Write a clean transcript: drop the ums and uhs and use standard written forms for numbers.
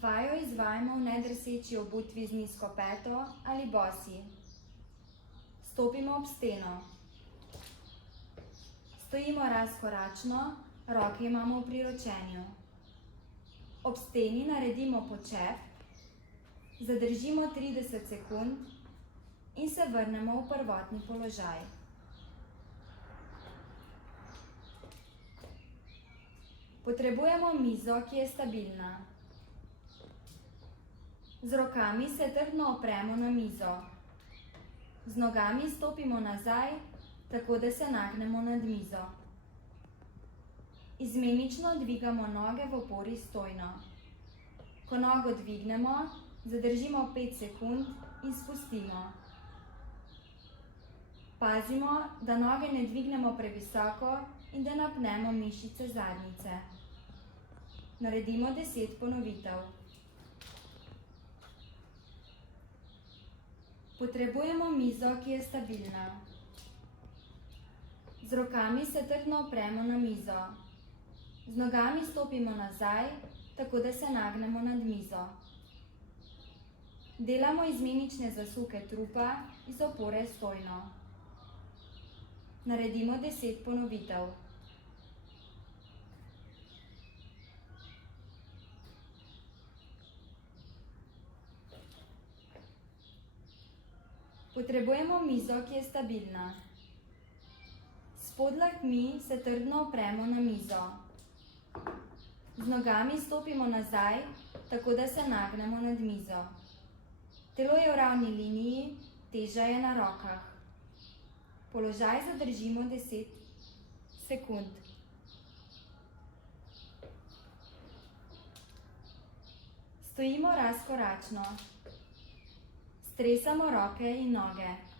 Vajo izvajamo v nedrseči obutvi z nizko peto ali bosi. Stopimo ob steno. Stojimo razkoračno, roke imamo v priročenju. Ob steni naredimo počep, zadržimo 30 sekund in se vrnemo v prvotni položaj. Potrebujemo mizo, ki je stabilna. Z rokami se trdno opremo na mizo. Z nogami stopimo nazaj, tako da se nagnemo nad mizo. Izmenično dvigamo noge v opori stojno. Ko nogo dvignemo, zadržimo 5 sekund in spustimo. Pazimo, da noge ne dvignemo previsoko in da napnemo mišice zadnjice. Naredimo 10 ponovitev. Potrebujemo mizo, ki je stabilna. Z rokami se trdno opremo na mizo. Z nogami stopimo nazaj, tako da se nagnemo nad mizo. Delamo izmenične zasuke trupa iz opore stojno. Naredimo 10 ponovitev. Potrebujemo mizo, ki je stabilna. S podlakmi se trdno opremo na mizo. Z nogami stopimo nazaj, tako da se nagnemo nad mizo. Telo je v ravni liniji, teža je na rokah. Položaj zadržimo 10 sekund. Stojimo razkoračno. Stresamo roke in noge.